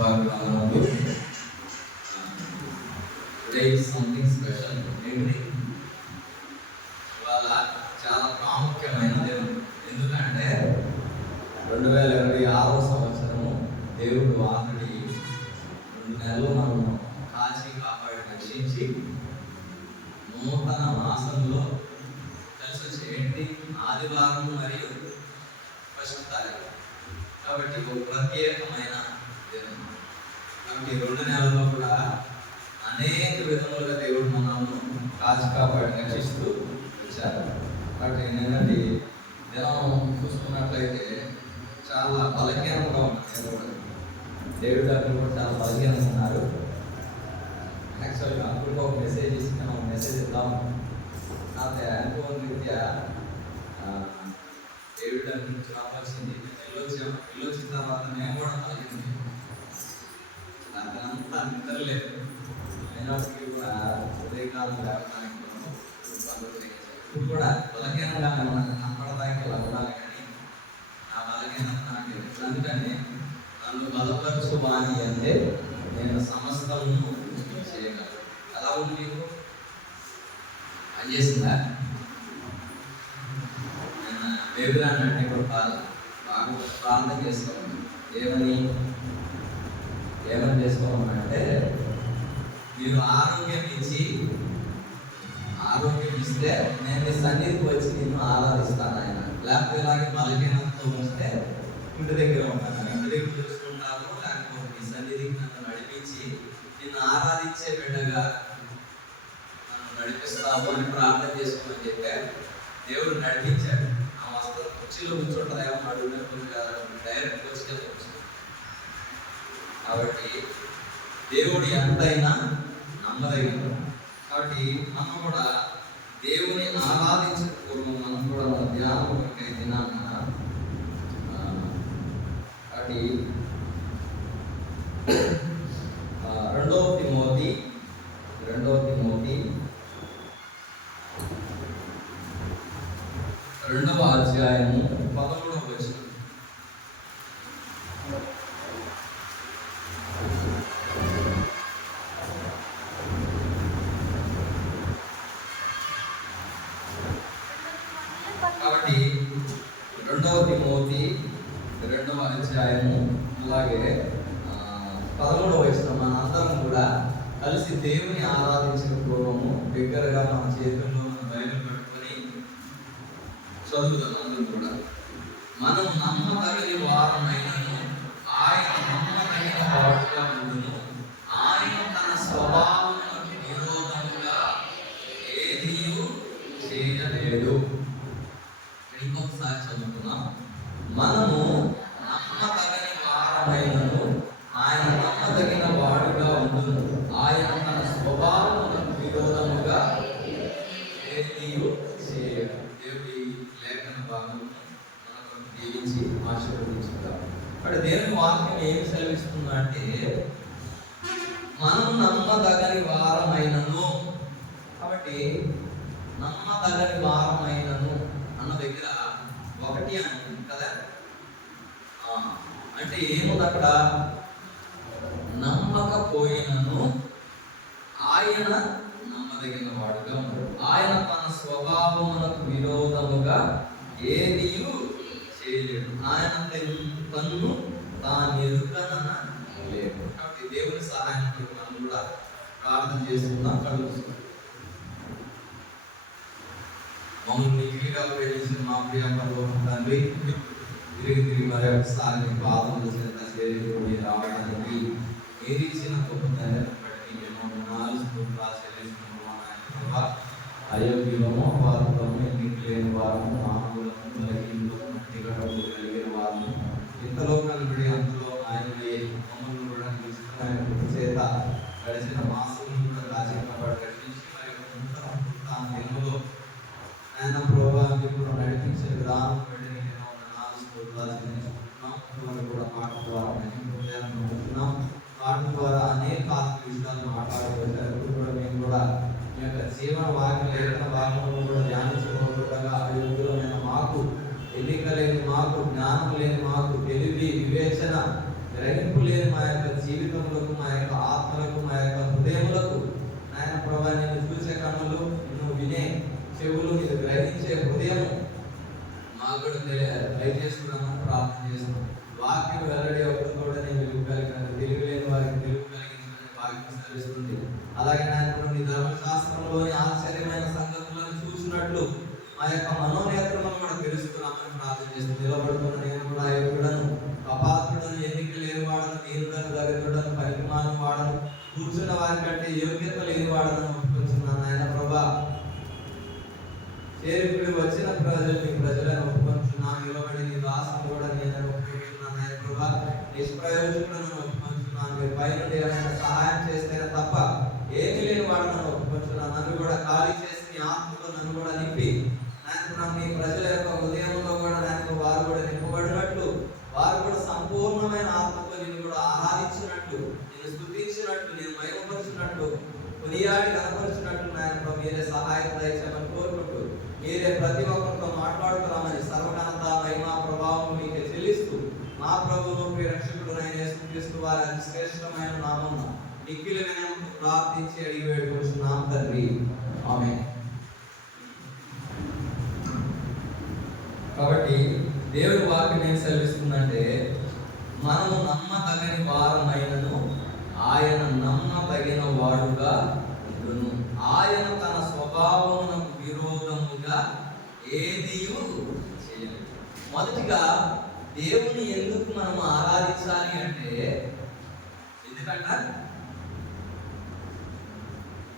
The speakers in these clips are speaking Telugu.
భాగంలో టుడే ఈజ్ సంథింగ్ స్పెషల్. ఏంటి ఇవాళ చాలా ప్రాముఖ్యమైన దినం. ఎందుకంటే 2026 సంవత్సరము దేవుడు ఆల్రెడీ 2 నెలలు మనం కాచి కాపాడి రక్షించి నూతన మాసంలో కలిసి వచ్చి ఏంటి ఆదివారం మరియు ఫస్ట్ తారీఖు కాబట్టి ఒక ప్రత్యేకమైన దినం. కాబట్టి 2 నెలల్లో కూడా అనేక విధములుగా దేవుడు మనల్ని కాచి కాపాడి రక్షిస్తూ వచ్చారు. కాబట్టి నిన్నటి దినం చూసుకున్నట్లయితే చాలా బలహీనంగా ఉన్నారు. దేవుడు దగ్గర కూడా చాలా బలహీనంగా ఉన్నారు. యాక్చువల్గా అప్పుడు ఒక మెసేజ్ ఇస్తున్నాం, మెసేజ్ ఇద్దాం నాకు అనుకోని రీత్యా దేవుడి దగ్గర నుంచి రావాల్సింది వెళ్ళొచ్చిన తర్వాత మేము కూడా బలహీనం. అతనంతా నిద్రలేదు, అయినప్పటికీ కూడా ఉదయకాలం లేవడానికి ఇప్పుడు కూడా బలహీనంగా కనపడదానికి ఇలా ఉండాలి. కానీ ఆ బలహీనత నాకు అందుకని నన్ను బలపరచు వాణి అంటే నేను సమస్తము చేయగలను. ఎలా ఉంది మీకు పనిచేసిందా? బేబిలాన్ అంటే ఇప్పుడు బాగా ప్రార్థన చేసుకోవాలి. ఏమని చేసుకోవాలంటే మీరు ఆరోగ్యం ఇస్తే నేను మీ సన్నిధికి వచ్చి నిన్ను ఆరాధిస్తాను ఆయన. లేకపోతే ఇలాగే బలహీనతతో వస్తే ఇంటి దగ్గర ఉంటాను, ఇంటి దగ్గర చూసుకుంటాను, లేకపోతే మీ సన్నిధికి నన్ను నడిపించి నిన్ను ఆరాధించే బిడ్డగా నన్ను నడిపిస్తావు అని ప్రార్థన చేసుకోమని చెప్పే దేవుడు నడిపించాడు. ఆ వస్త్రం కుర్చీలో కూర్చుంటుందేమో అడుగునే కదా, డైరెక్ట్ వచ్చి కాబట్టి దేవుడు ఎంతైనా నమ్మదగిన. కాబట్టి మనం కూడా దేవుని ఆరాధించే పూర్వం మనం కూడా మన ధ్యానం తిన్నాం కదా. కాబట్టి 2 తిమోతి 2వ అధ్యాయము 11వ వచనం. కాబట్టి 2వ తిమోతి 2వ అధ్యాయము అలాగే 13వ వచనం మన అందరం కూడా కలిసి దేవుని ఆరాధించిన పూర్వము దగ్గరగా మన చేతుల్లో మన బైబిల్ పెట్టుకొని చదువుతాం. అందరం కూడా మనం నమ్మదగిన వారమైనను ఆయన నమ్మదగిన వాడుగా ఉండును. ఆయన తన స్వభావమునకు విరోధముగా ఏదీ చేయలేడు. ఇంకొకసారి చదువుతున్నాం. మనము నమ్మదగిన వారమైనను ఆయన నమ్మదగిన వాడుగా ఉండును. ఆయన తన స్వభావమునకు విరోధముగా ఏదీ చేయడు. దేవుడి లేఖన భాగం మనకు దీవించి ఆశీర్వదించుతాం. అక్కడ దేవుని వాక్యం ఏమి సెలవిస్తుందా అంటే మనం నమ్మదగని వారమైనను. కాబట్టి నమ్మదగని వారమైనను అన్న దగ్గర ఒకటి అని కదా, అంటే ఏముంది అక్కడ? నమ్మకపోయినను ఆయన నమ్మదగిన వాడుగా ఉన్నాడు. ఆయన తన స్వభావమునకు విరోధముగా ఏదీ చేయలేడు. ఆయన తన్ను తాను ఎరుకనన లేదు. కాబట్టి దేవుని సహాయంతో మనం కూడా ప్రార్థన చేసుకుందాం. కళ్ళు మమ్మల్ని మిగిలిగా ప్రేమించిన మా ప్రియ పరలోకపు తండ్రి, తిరిగి మరి ఒకసారి పాదముల చేత చేరి రావడానికి మీరు ఇచ్చిన గొప్ప ధన్యతను బట్టి మేము అయోగ్యులము, అపార్థము, ఎన్నిక లేని వారము, మానవులము, బలహీనము, మట్టిగడము కలిగిన వారము, ఇంతలోకాన్ని విడి అందులో ఆయనవే మమ్మల్ని కూడా ఇష్టమైన చేత గడిచిన మాసములు కూడా రాజకీయ కట్టించి తెలుగులో ఆయన ప్రభావాన్ని కూడా నడిపించే విధానం బట్టి కూడా మాట ద్వారా నడుపుతున్నాం. మాట ద్వారా అనేక ఆత్మ విషయాలు మాట్లాడుకుంటారు. కూడా మేము కూడా మీ యొక్క జీవన వాక్య లేఖన భాగంలో కూడా ధ్యానించబోతుండగా అయోగ్యులమైన మాకు, ఎన్నిక లేని మాకు, జ్ఞానం లేని మాకు, తెలివి వివేచన గ్రహింపు లేని మా యొక్క జీవన వాక్యం వెల్లడి అవుతుందోడని వెలుగు కలిగిన తెలుగు లేని వారికి తెలుగు కలిగిందని వాక్యం సెలవిస్తుంది. అలాగే నాయన నీ ధర్మశాస్త్రంలోని ఆశ్చర్యమైన సంగతులను చూసినట్లు మా యొక్క మనోనేత్రములను కూడా తెలుస్తున్నామని ప్రార్థన చేస్తుంది. నిలబడుతున్న నేను కూడా అయోగ్యుడను, అపాత్రుడను, ఎన్నిక లేని వాడను, దీనుడను, దరిద్రుడను, పనికిమాలిన వాడను, కూర్చున్న వారి కంటే యోగ్యత లేని వాడను ఒప్పుకొంచున్నాను. ఆయన ప్రభా, చేరుకుడి వచ్చిన ప్రజల్ని ప్రజలను ఒప్పుకొంచున్నాను. నిలబడి నీ దాసును కూడా నేను ఒప్పుకొంచున్నాను. ఆయన ప్రభా, నిష్ప్రయోజకులను ఒప్పుకొంచున్నాను. మీరు పైనుండి ఏమైనా సహాయం చేస్తేనే తప్ప ఏమి లేని వాడను ఒప్పుకొంచున్నాను. నన్ను కూడా ఖాళీ చేసి నీ ఆత్మతో నన్ను కూడా నింపి నీ ప్రజల యొక్క హృదయంలో కూడా నాకు వారు కూడా నింపబడినట్లు, వారు కూడా సంపూర్ణమైన ఆత్మతో నిన్ను కూడా ఆరాధించినట్లు, నిన్ను స్తుతించినట్లు, నేను మహిమపరిచినట్లు, కొనియాడి కనపరిచినట్లు నాయన మీరే సహాయం దయచేయమని కోరుకుంటూ, మీరే ప్రతి ఒక్కరితో మాట్లాడుతున్నామని సర్వఘనత మహిమ ప్రభావం మీకే చెల్లిస్తూ, మా ప్రభువును ప్రియ రక్షకుడు యేసుక్రీస్తు వారి అతి శ్రేష్టమైన నామమున మిక్కిలి వినయంతో ప్రార్థించి అడిగి వేడుకుంటున్నాం తండ్రి, ఆమేన్. కాబట్టి దేవుని వాక్యం ఏం సెలవిస్తుందంటే, మనము నమ్మదగని వారమైనను ఆయన నమ్మదగిన వాడుగా ఉండును. ఆయన తన స్వభావమునకు విరోధముగా ఏదియు చేయలేదు. మొదటిగా దేవుని ఎందుకు మనం ఆరాధించాలి అంటే, ఎందుకంటే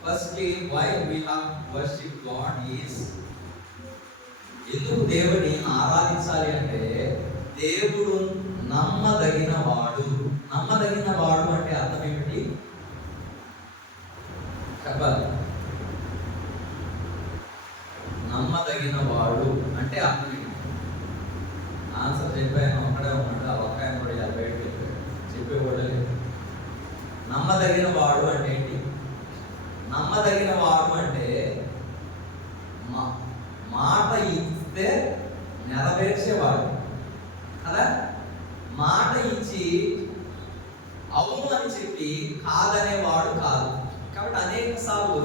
firstly why we have worship God is, ఎందుకు దేవుని ఆరాధించాలి అంటే దేవుడు నమ్మదగిన వాడు. నమ్మదగిన వాడు అంటే అర్థం ఏమిటి చెప్పాలి? నమ్మదగిన వాడు అంటే అర్థం ఏమిటి? ఆన్సర్ చెప్పాను, అక్కడే ఉన్నాడు. ఆ ఒక్క ఆయన కూడా ఇలా బయటకు వెళ్ళాడు, చెప్పేవాడు లేదు. నమ్మదగిన వాడు అంటే ఏంటి? నమ్మదగిన వాడు అంటే మాట ఇస్తే నెరవేర్చేవాడు కదా. మాట ఇచ్చి అవును అని చెప్పి కాదనేవాడు కాదు. కాబట్టి అనేక సార్లు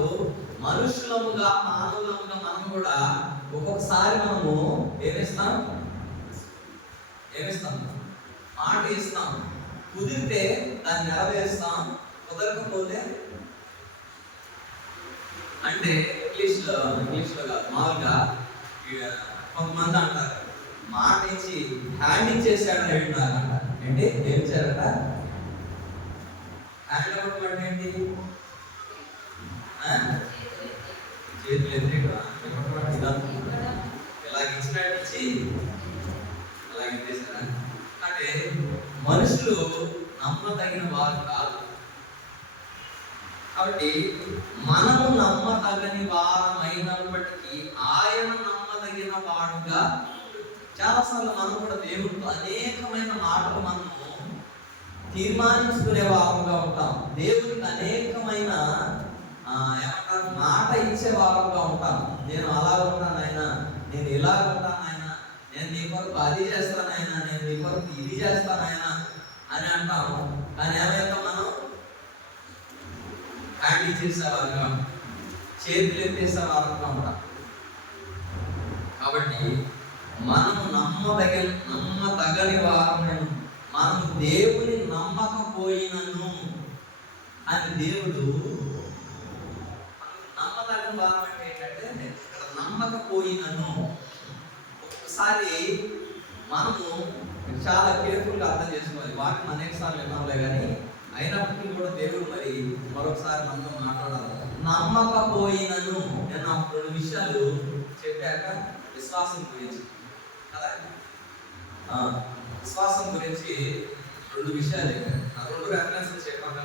మనుషులముగా మానవులముగా మనం కూడా ఒక్కొక్కసారి మనము ఏమిస్తాం మాట ఇస్తాం, కుదిరితే దాన్ని నెరవేరుస్తాం, కుదరకపోతే అంటే ఇంగ్లీష్లో కాదు, మామూలుగా కొంతమంది అంటారు మాట ఇచ్చి హ్యాండ్ ఇచ్చేసాడని అంటారంట. ఏంటి ఏం ఇచ్చారట? హ్యాండ్ ఇవ్వడం అంటే ఏంటి? చేతులు ఎదురుగా ఇలాగ ఇచ్చినట్టు ఇచ్చి అలాగ ఇచ్చేసారా అంటే మనుషులు నమ్మదగిన వారు కాదు. కాబట్టి మనము నమ్మదగని వారమైనప్పటికీ ఆయన నమ్మదగిన వాడుగా. చాలాసార్లు మనం కూడా దేవుడితో అనేకమైన మాటలు మనము తీర్మానించుకునే వారంగా ఉంటాం. దేవుడికి అనేకమైన ఏమంటారు మాట ఇచ్చే వారంగా ఉంటాం. నేను అలా ఉంటాను ఆయన, నేను ఇలా ఉంటాను ఆయన, నేను నీ కొరకు అది చేస్తాను ఆయన, నేను నీ కొరకు ఇది చేస్తాను ఆయన అని అంటాము. కానీ ఏమైనా మనం హ్యాండ్ ఇచ్చేసేవారుగా, చేతులు ఎత్తేసేవారుగా ఉంటాం. కాబట్టి మనం నమ్మదగని వారమైనను, మనం దేవుని నమ్మకపోయినను అని దేవుడు. నమ్మదగని వారం అంటే ఏంటంటే ఇక్కడ నమ్మకపోయినను. ఒకసారి మనము చాలా కేర్ఫుల్గా అర్థం చేసుకోవాలి. వాటిని అనేక సార్లు విన్నాంలే కానీ అయినప్పటికీ కూడా దేవుడు మరి మరొకసారి మనతో మాట్లాడాలి. నమ్మకపోయినను నేను ఆ 2 విషయాలు చెప్పాక విశ్వాసం గురించి కదా, విశ్వాసం గురించి 2 విషయాలు చెప్పాను. ఆ 2 రెఫరెన్సెస్ చెప్పాక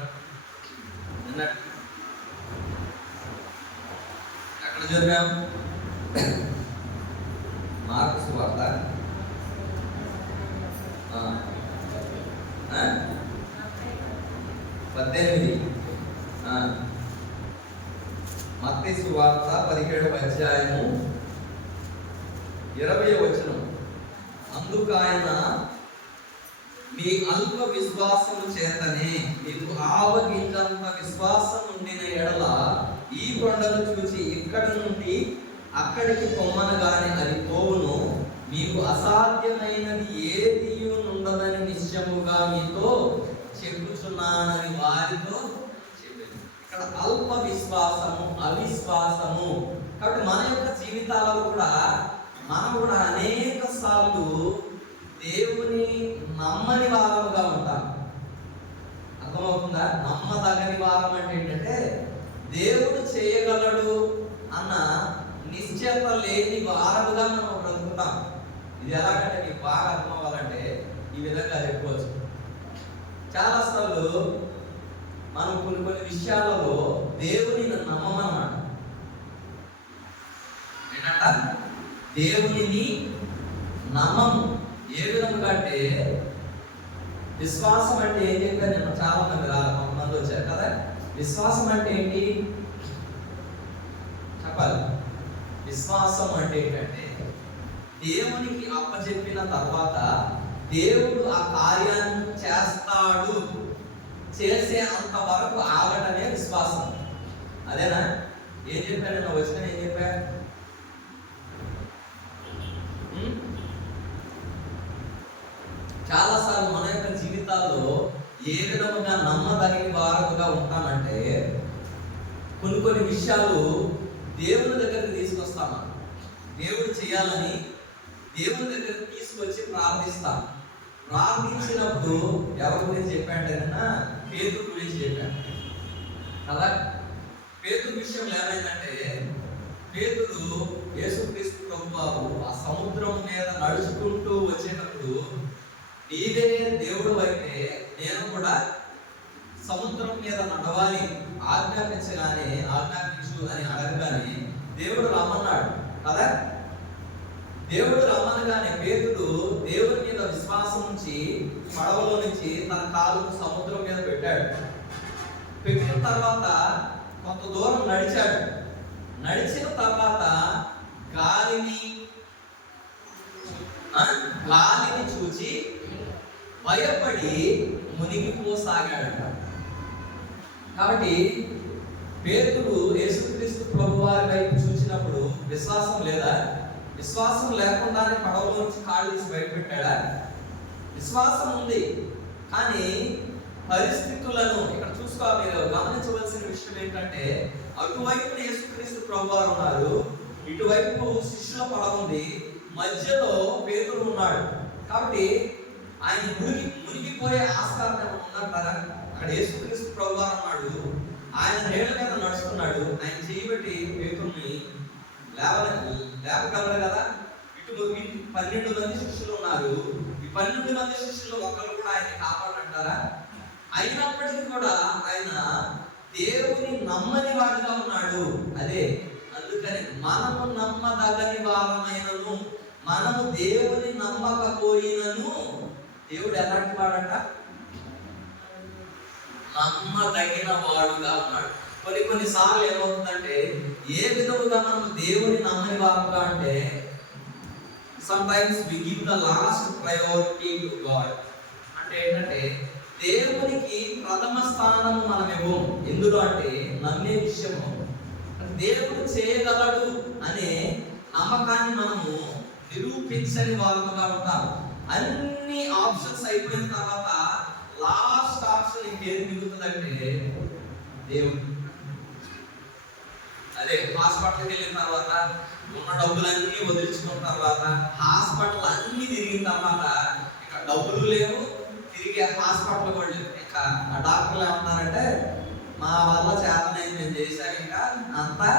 నిన్నట్టు ఎక్కడ చదివాం? మార్కు సువార్త 18, మత్తయి సువార్త 17వ అధ్యాయము 20వ వచనం. అందుకు ఆయన, మీ అల్ప విశ్వాసము చేతనే మీకు ఆవగింజంత విశ్వాసం ఉండిన ఎడల ఈ కొండను చూసి ఇక్కడి నుండి అక్కడికి పొమ్మనగానే అది పోవును, మీకు అసాధ్యమైనది ఏది ఉండదని నిశ్చయం మనం కూడా అనేక సార్లు దేవుని నమ్మని వారముగా ఉంటాం. అర్థమవుతుందా? నమ్మదగని వారం అంటే ఏంటంటే దేవుడు చేయగలడు అన్న నిశ్చయత లేని వారముగా మనం బ్రతుకుతాం. ఇది ఎలాగంటే మీకు బాగా అర్థం అవ్వాలంటే ఈ విధంగా చెప్పుకోవచ్చు. చాలాసార్లు మనం కొన్ని విషయాలలో దేవుని నమ్మమన్నమాట. ఏంటంట? దేవునిని నమ్మము. ఏ విధంగా అంటే విశ్వాసం అంటే ఏం చెప్పారు? నేను చాలా మంది కొంతమంది వచ్చారు కదా. విశ్వాసం అంటే ఏంటి చెప్పాలి. విశ్వాసం అంటే ఏంటంటే దేవునికి అప్పచెప్పిన తర్వాత దేవుడు ఆ కార్యాన్ని చేస్తాడు, చేసే అంతవరకు ఆగటమే విశ్వాసం. అదేనా? ఏం చెప్పాను నేను వచ్చిన? ఏం చెప్పా? చాలాసార్లు మన యొక్క జీవితాల్లో ఏ విధముగా నమ్మదగిన వారముగా ఉంటామంటే కొన్ని విషయాలు దేవుని దగ్గరికి తీసుకొస్తామా, దేవుడు చేయాలని దేవుని దగ్గరికి తీసుకొచ్చి ప్రార్థిస్తాం. ప్రార్థించినప్పుడు ఎవరి గురించి చెప్పాడంటే కన్నా పేతురు గురించి చెప్పాడు కదా. పేతురు విషయంలో ఏమైందంటే పేతురు యేసుక్రీస్తు ప్రభువు ఆ సముద్రం మీద నడుచుకుంటూ వచ్చేటప్పుడు నీవే దేవుడు అయితే నేను కూడా సముద్రం మీద నడవాలి ఆజ్ఞాపించు అని అడగగానే దేవుడు రమ్మన్నాడు కదా. దేవుడు రమ్మనగానే పేతుడు దేవుడి మీద విశ్వాసం నుంచి పడవలో నుంచి తన కాలు సముద్రం మీద పెట్టాడు. పెట్టిన తర్వాత కొంత దూరం నడిచాడు. నడిచిన తర్వాత గాలిని చూచి భయపడి మునిగిపోసాగాడు. కాబట్టి పేతురు యేసుక్రీస్తు ప్రభువారి వైపు చూసినప్పుడు విశ్వాసం లేదా? విశ్వాసం లేకుండానే పడవలో నుంచి కాళ్ళు తీసి బయటపెట్టాడా? విశ్వాసం ఉంది. కానీ పరిస్థితులను ఇక్కడ మీరు గమనించవలసిన విషయం ఏంటంటే అటువైపు యేసుక్రీస్తు ప్రభువారు ఉన్నారు, ఇటువైపు శిష్యుల పడవ ఉంది, మధ్యలో పేతురు ఉన్నాడు. కాబట్టి ఆయన మునిగిపోయే ఆస్కారం ఉన్నట్టారా? అక్కడ యేసుక్రీస్తు ప్రభువారు ఉన్నాడు, ఆయన నీళ్ళ మీద నడుస్తున్నాడు. ఆయన చేయబట్టి పేతుర్ని లేపగలరు కదా. ఇటు 12 మంది శిష్యులు ఉన్నారు. ఈ 12 మంది శిష్యులు ఒకరు కూడా ఆయన కాపాడంటారా? అయినప్పటికీ కూడా ఆయన దేవుని నమ్మని వాడిగా ఉన్నాడు. అదే అందుకని మనము నమ్మదగని వారమైనను, మనము దేవుని నమ్మకపోయినను దేవుడు ఎలాంటి వాడంట? నమ్మదగిన వాడుగా ఉన్నాడు. కొన్నిసార్లు ఏమవుతుందంటే ఏ విధముగా మనం దేవుని నమ్మని వారుగా అంటే sometimes we give the last priority to God. అంటే ఏంటంటే దేవునికి ప్రథమ స్థానం మనం ఇవ్వము. ఎందులో అంటే నమ్మే విషయము. దేవుడు చేయగలడు అనే నమ్మకాన్ని మనము నిరూపించని వారుగా ఉంటాం. అన్ని ఆప్షన్స్ అయిపోయిన తర్వాత లాస్ట్ ఆప్షన్ ఇంకేది మిగులుతుందంటే దేవుడు. అదే హాస్పిటల్కి వెళ్ళిన తర్వాత ఉన్న డబ్బులన్నీ వదిలించుకున్న తర్వాత హాస్పిటల్ అన్ని తిరిగిన తర్వాత ఇక డబ్బులు లేవు, తిరిగి హాస్పిటల్ కూడా లేవు. ఇంకా ఆ డాక్టర్లు ఏమన్నారంటే మా వల్ల చేతనైంది మేము చేశాక ఇంకా అంతా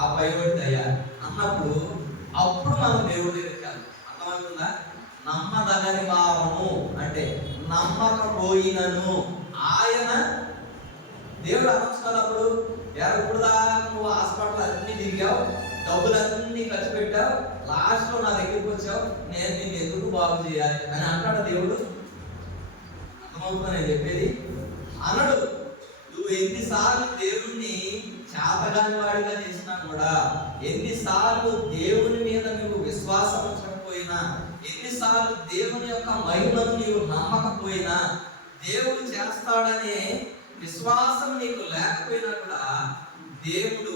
ఆ పైవాడి అయ్యా అన్నప్పుడు అప్పుడు మనం దేవుడి దగ్గరికి వెళ్ళాలి. అర్థమవుతుందా? నమ్మదగని వారము అంటే నమ్మకపోయినను ఆయన దేవుడు అనొచ్చు కదా. అప్పుడు ఎప్పుడు దాకా నువ్వు హాస్పిటల్ అన్ని తిరిగావు, డబ్బులన్నీ ఖర్చు పెట్టావు, లాస్ట్ లో నా దగ్గరికి వచ్చావు, నేను నిన్ను ఎందుకు బాగు చేయాలి అని అంటాడు దేవుడు. అర్థమవుతుందా నేను చెప్పేది? అనడు. నువ్వు ఎన్నిసార్లు దేవుణ్ణి చేతగాని వాడిగా చేసినా కూడా, ఎన్నిసార్లు దేవుని మీద నువ్వు విశ్వాసం ఉంచకపోయినా, ఎన్నిసార్లు దేవుని యొక్క మహిమను నీవు నమ్మకపోయినా, దేవుడు చేస్తాడనే విశ్వాసం నీకు లేకపోయినా కూడా దేవుడు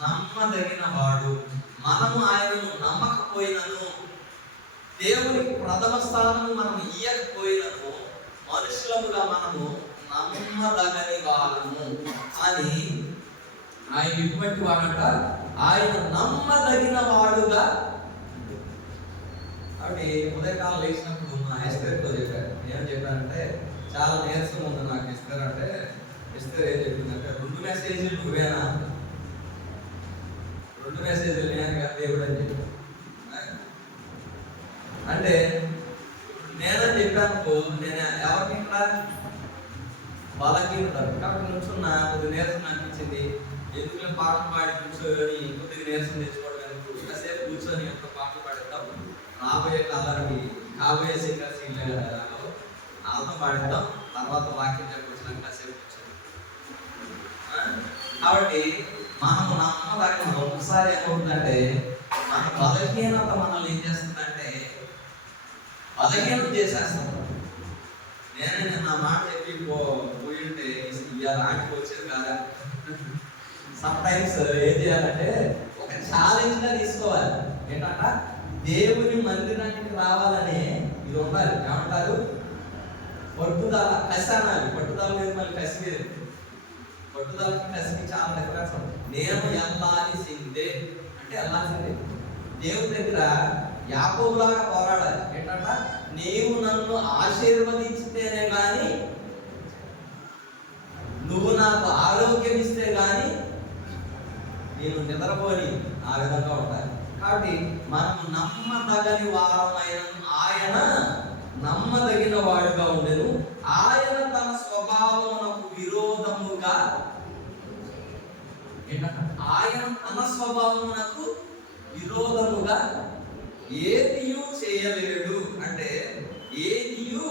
నమ్మదగిన వాడు. మనము ఆయనను నమ్మకపోయినను, దేవునికి ప్రథమ స్థానము మనం ఇయ్యకపోయినను, మనుషులముగా మనము నమ్మదగని వారము అని ఆయన ఇటువంటి వాడంట ఆయన నమ్మదగిన వాడుగా. కాబట్టి ఉదయకాలం లేచినప్పుడు మా ఎస్తేర్తో చెప్పారు. ఏమని చెప్పానంటే, చాలా నీరసం ఉంది నాకు ఎస్తేర్ అంటే. ఎస్తేర్ ఏం చెప్పిందంటే, 2 మెసేజ్లు నువ్వేనా, 2 మెసేజ్లు నేను కాదు దేవుడు అని చెప్పి. అంటే నేనని చెప్పాను, నేను ఎవరికి ఇక్కడ వాళ్ళకి ఉంటారు. కాబట్టి నుంచున్నా కొద్దిగా నీరసం అనిపించింది. ఎందుకు పాటలు పాడి కూర్చొని కొద్దిగా నీరసం తెచ్చుకోవడం, కాసేపు కూర్చొని ఒక పాటలు పాడేద్దాం, రాబోయే కాలానికి కాబోయే సింగర్స్ వాళ్ళతో పాడేద్దాం, తర్వాత వాక్యం చెప్పొచ్చినాక కాసేపు కూర్చొని. కాబట్టి మనము నమ్మదగిన ఒకసారి ఏమవుతుందంటే, మన బలహీనత మనల్ని ఏం చేస్తుందంటే బలహీనం చేసేస్తాం. నేనే నా మాట చెప్పి పోయి ఉంటే ఇవాళ ఆటికి వచ్చేది కాదా. సమ్ టైమ్స్ ఏం చేయాలంటే ఒక ఛాలెంజ్ గా తీసుకోవాలి. ఏంటంట, దేవుని మందిరానికి రావాలని ఇది ఉండాలి. ఏమంటారు, పట్టుదల, కసి అనాలి. పట్టుదల లేదు, మళ్ళీ కసి లేదు. పట్టుదలకి కసికి చాలా డిఫరెన్స్ ఉంది. నేను వెళ్ళాల్సిందే అంటే వెళ్ళాల్సిందే. దేవుని దగ్గర యాకోబులాగా పోరాడాలి. ఏంటంట, నీవు నన్ను ఆశీర్వదించితేనే కానీ, నువ్వు నాకు ఆరోగ్యం ఇస్తే కానీ నేను నిద్రపోని, ఆ విధంగా ఉండాలి. కాబట్టి మనం నమ్మదగని వారమైన ఆయన నమ్మదగిన వాడుగా ఉండెను. ఆయన తన స్వభావమునకు విరోధముగా, ఆయన తన స్వభావమునకు విరోధముగా ఏదియు చేయలేడు. అంటే ఏదియు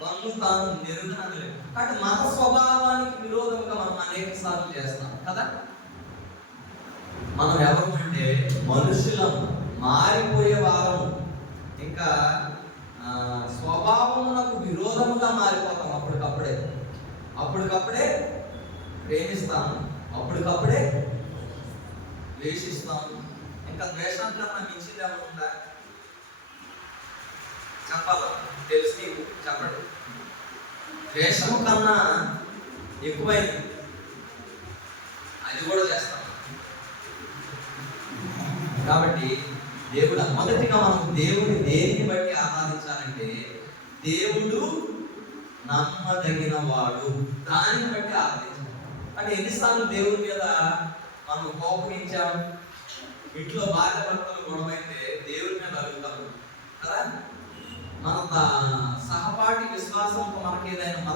తను తాను నిరుదనలేదు. కాబట్టి మన స్వభావానికి విరోధంగా మనం అనేక సార్లు చేస్తాం కదా. మనం ఎవరు అంటే మనుషులం, మారిపోయే వారము, ఇంకా స్వభావమునకు విరోధముగా మారిపోతాం. అప్పటికప్పుడే ప్రేమిస్తాం, అప్పటికప్పుడే ద్వేషిస్తాం. ఇంకా ద్వేషం కన్నా మించింది ఏమైనా ఉందా చెప్పాలా? తెలిసి నీకు చెప్పండి. ద్వేషము కన్నా ఎక్కువైంది, అది కూడా చేస్తాం. కాబట్టి దేవుడు మొదటిగా మనం దేవుడి దేనిని బట్టి ఆరాధించాలంటే, దేవుడు నమ్మదగిన వాడు, దానిని బట్టి ఆరాధించాలి. అంటే ఎన్నిసార్లు దేవుడి మీద మనం కోపగించాం, ఇంట్లో భార్య భర్తలు గొడవైతే దేవుడి మీద అడుగుతాం కదా. మన సహపాఠి విశ్వాసంతో మనకి ఏదైనా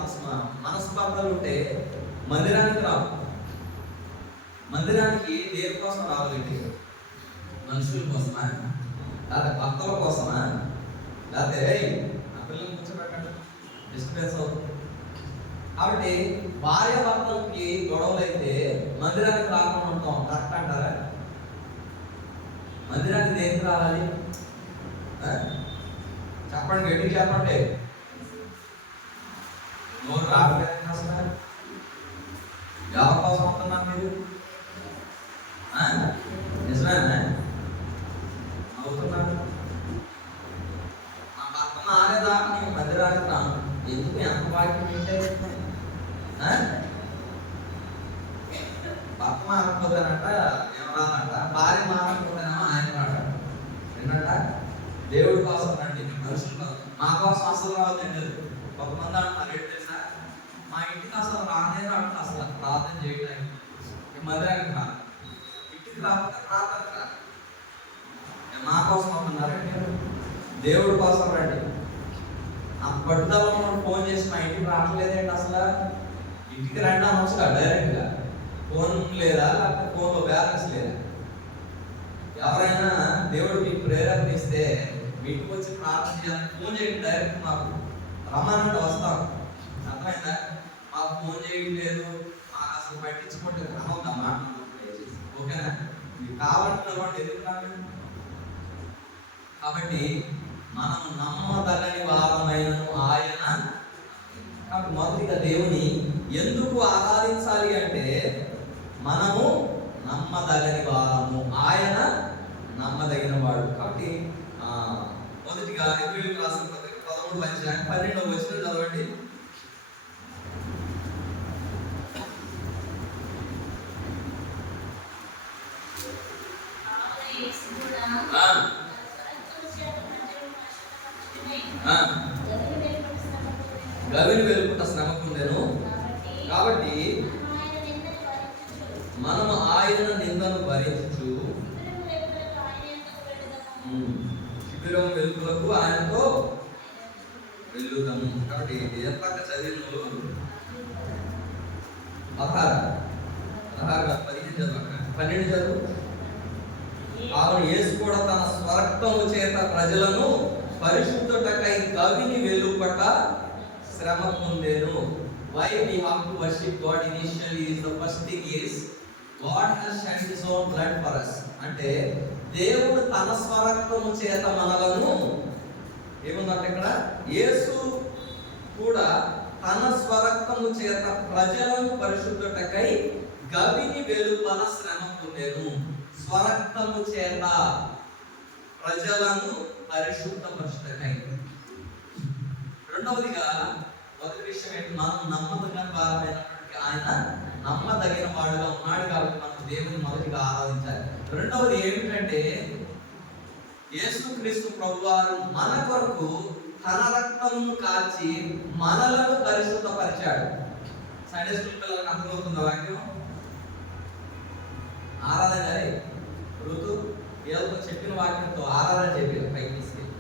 మనస్పర్ధలు ఉంటే మందిరానికి రావు. మందిరానికి దేని కోసం రావాలంటే, మనుషుల కోసమా, లేకపోతే భక్తుల కోసమా, లేకపోతే ఆ పిల్లల్ని కూర్చోబెట్టండి డిస్టర్బెన్స్ అవుతుంది. కాబట్టి భార్య భర్తలకి గొడవలు అయితే మందిరానికి రాకుండా ఉంటాం, కరెక్ట్ అంటారా? మందిరానికి దేనికి రావాలి చెప్పండి, గట్టిగా చెప్పండి. నోరు రావట్లేదు అసలు. ఎవరి కోసం అవుతున్నారు మీరు? నిజమేనా అవుతున్నారు? నా భర్త మారేదాకా నేను మందిరానికి రాను. ఎందుకు ఎంత వాక్యం ఏంటే? భర్త మారకపోతేనంట ఎవరాలంట, భార్య మారకపోతేనేమో ఆయన మాట ఏంటంట, దేవుడి కోసం రండి, మనుషుల కోసం. మా కోసం అసలు రావద్దండి. కొంతమంది అంటున్నారు ఏంటి తెలుసా, మా ఇంటికి అసలు రానే రావట్లేదు, అసలు ప్రార్థన చేయడానికి మందిరానికి రా, ఇంటికి రాకపోతే ప్రార్థనకు రా. మా కోసం అవుతున్నారండి, దేవుడి కోసం రండి. ఆ పట్టుదల ఫోన్ చేసి మా ఇంటికి రావట్లేదండి, అసలు ఇంటికి రండి అనవసరం డైరెక్ట్గా. ఫోన్ లేదా, లేకపోతే ఫోన్లో బ్యాలెన్స్ లేదా? ఎవరైనా దేవుడు మీకు ప్రేరణ ఇస్తే మీకు వచ్చి ప్రార్థన చేయాలని ఫోన్ చేయండి. డైరెక్ట్ మాకు రమ్మనంటే వస్తాం. అర్థమైందా? మాకు ఫోన్ చేయడం లేదు, మాకు అసలు పట్టించుకోండి అనవద్దా మాట. ఓకేనా? మీకు కావాలంటే ఎందుకు రాదు. కాబట్టి మనం నమ్మదగని వారమైన ఆయన. కాబట్టి మొదటిగా దేవుని ఎందుకు ఆరాధించాలి అంటే, మనము నమ్మదగని వారము, ఆయన నమ్మదగిన వాడు. కాబట్టి మొదటిగా ఎబ్రియులకు రాసిన పత్రిక 13వ అధ్యాయం 12వ వచనం చదవండి. గవిని వెలుపుట శ్రమ పొందెను. కాబట్టి మనము ఆయన నిందను భరించు శిబిరం వెలుపులకు ఆయనతో వెళ్ళుదాము. కాబట్టి ఎంత చదివిన 15 చదువు 12 చదువు. కావున యేసు కూడా తన స్వరక్తము చేత ప్రజలను పరిశుద్ధుటకై గవిని వెలుపట శ్రమ పొందెను. Why we have to worship God initially is the first thing is God has shed his own blood for us. అంటే దేవుడు తన స్వరక్తము చేత మనలను ఏముందంటే ఇక్కడ యేసు కూడా తన స్వరక్తము చేత ప్రజలను పరిశుద్ధుటకై గవిని వెలుపల శ్రమ పొందెను. స్వరక్తము చేత ప్రజలను పరిశుద్ధపరచుటకై. రెండవదిగా మొదటి విషయం ఏంటి? మనం నమ్మదగిన వారమైనప్పటికీ ఆయన నమ్మదగిన వాడుగా ఉన్నాడు కాబట్టి మనం దేవుని మొదటిగా ఆరాధించాలి. రెండవది ఏమిటంటే యేసుక్రీస్తు ప్రభువారు మన కొరకు తన రక్తమును కాచి మనలను పరిశుద్ధపరిచాడు. సండే స్కూల్ పిల్లలకు అర్థమవుతుందా వాక్యం? ఆరాధన గారి ఋతు ఏదో చెప్పిన వాక్యంతో ఆరాధన చెప్పి పైకి తీసుకెళ్ళి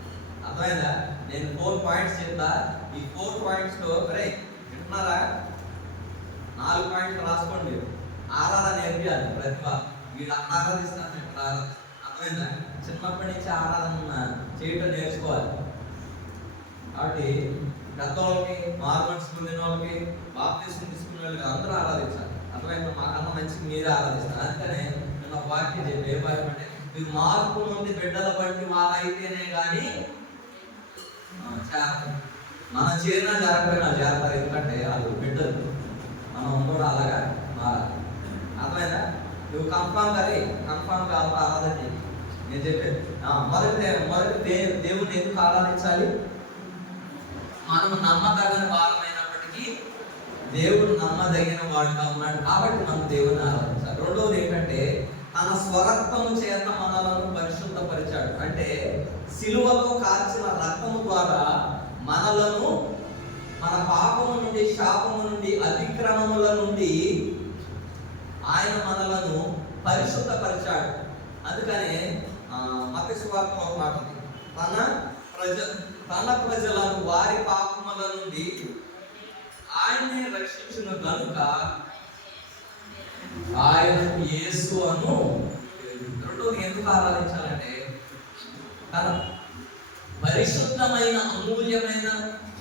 అర్థమైందా? నేను 4 పాయింట్స్ చెప్తా. ఈ 4 పాయింట్స్ తో వింటున్నారా? 4 పాయింట్లు రాసుకోండి. ఆరాధన నేర్పియాలి. ప్రతిభ వీడు ఆరాధిస్తాను అర్థమైందా? చిన్నప్పటి నుంచి ఆరాధన చేయటం నేర్చుకోవాలి. కాబట్టి పెద్దవాళ్ళకి, మార్మన్స్ పొందిన వాళ్ళకి, బాప్తిస్మం తీసుకునే వాళ్ళకి అందరూ ఆరాధించాలి. అర్థమైందా? మాకన్నా మంచి మీరే ఆరాధిస్తారు. అందుకనే నేను ఒక వాక్యం చెప్పి ఏ వాక్యం అంటే మీరు మార్పు నుండి బిడ్డల బట్టి వారైతేనే కానీ మన చేరినా జరగకపోయినా చేరతారు. ఎందుకంటే వాళ్ళు బిడ్డలు, మనం కూడా అలాగా మారాలి. అర్థమైందా? నువ్వు కన్ఫామ్గా ఆరాధన చేయి. నేను చెప్పేది మొదటి దేవుడిని ఎందుకు ఆరాధించాలి? మనం నమ్మదగిన వారమైనప్పటికీ దేవుడు నమ్మదగిన వాడుగా ఉన్నాడు కాబట్టి మనం దేవుడిని ఆరాధించాలి. రెండవది ఏంటంటే తన స్వరక్తము చేత మనలను పరిశుద్ధపరిచాడు. అంటే సిలువలో కార్చిన రక్తము ద్వారా మనలను మన పాపము నుండి, శాపము నుండి, అతిక్రమముల నుండి ఆయన మనలను పరిశుద్ధపరిచాడు. అందుకనే మత్తయి సువార్తలో ఒక మాట ఉంది, తన ప్రజలను వారి పాపముల నుండి ఆయనే రక్షించును గనుక ఆయన యేసు అను. రెండోది ఎందుకు ఆరాధించాలంటే తన పరిశుద్ధమైన, అమూల్యమైన,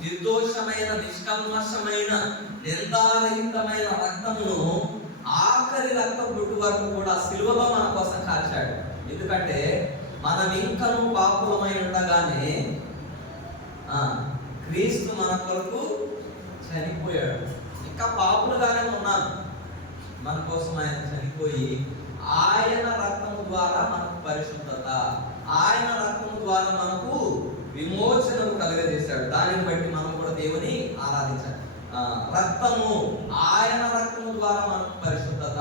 నిర్దోషమైన, నిష్కల్మషమైన, నిందారహితమైన రక్తమును ఆఖరి రక్తం బొట్టు వరకు కూడా సిలువలో మన కోసం కాల్చాడు. ఎందుకంటే మనం ఇంకను పాపులమై ఉండగానే క్రీస్తు మన కొరకు చనిపోయాడు. ఇంకా పాపులుగానే ఉన్నాం, మన కోసం ఆయన చనిపోయి ఆయన రక్తము ద్వారా మనకు పరిశుద్ధత, ఆయన రక్తము ద్వారా మనకు విమోచనము కలుగజేశాడు. దానిని బట్టి మనం కూడా దేవుని ఆరాధించాలి. రక్తము, ఆయన రక్తము ద్వారా మనకు పరిశుద్ధత.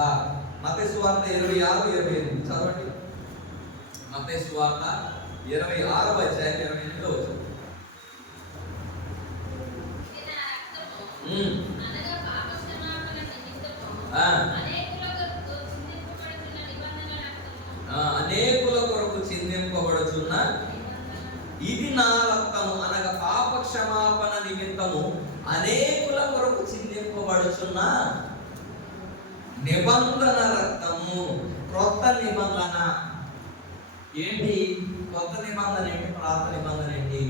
మత్తయి సువార్త 26:28 చదవండి. మత్తయి సువార్త 26:28 వచ్చు. అనేకుల కొరకు చిందింపబడుచున్న ఇది నా రక్తము అనగా పాప క్షమాపణ నిమిత్తము అనేకుల కొరకు చిందింపబడుచున్న నిబంధన రక్తము. క్రొత్త నిబంధన ఏంటి? కొత్త నిబంధన ఏంటి? పాత నిబంధన ఏంటి?